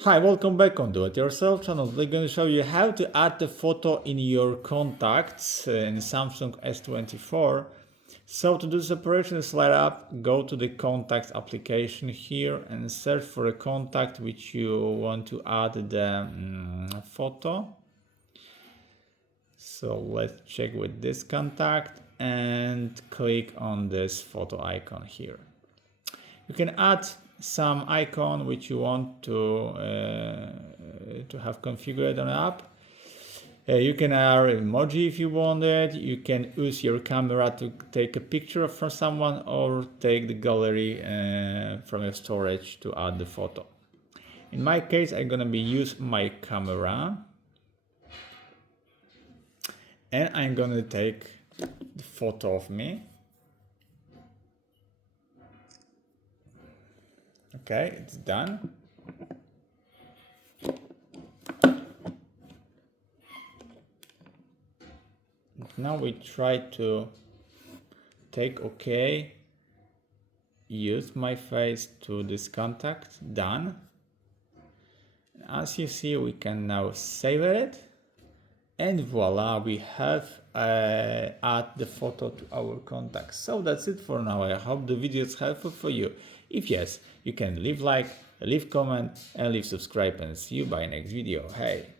Hi, welcome back on Do It Yourself channel. We're going to show you how to add the photo in your contacts in Samsung S24. So to do this operation, slide up, go to the contacts application here and search for a contact which you want to add the photo. So let's check with this contact and click on this photo icon here. You can add some icon which you want to have configured on the app. You can add emoji if you want it. You can use your camera to take a picture from someone or take the gallery from your storage to add the photo. In my case, I'm gonna use my camera and I'm gonna take the photo of me. Okay, it's done. Now we try to take OK, use my face to this contact, done. As you see, we can now save it, and voila, we have add the photo to our contacts. So that's it for now. I hope the video is helpful for you. If yes, you can leave like, leave comment and leave subscribe, and see you by next video. Hey!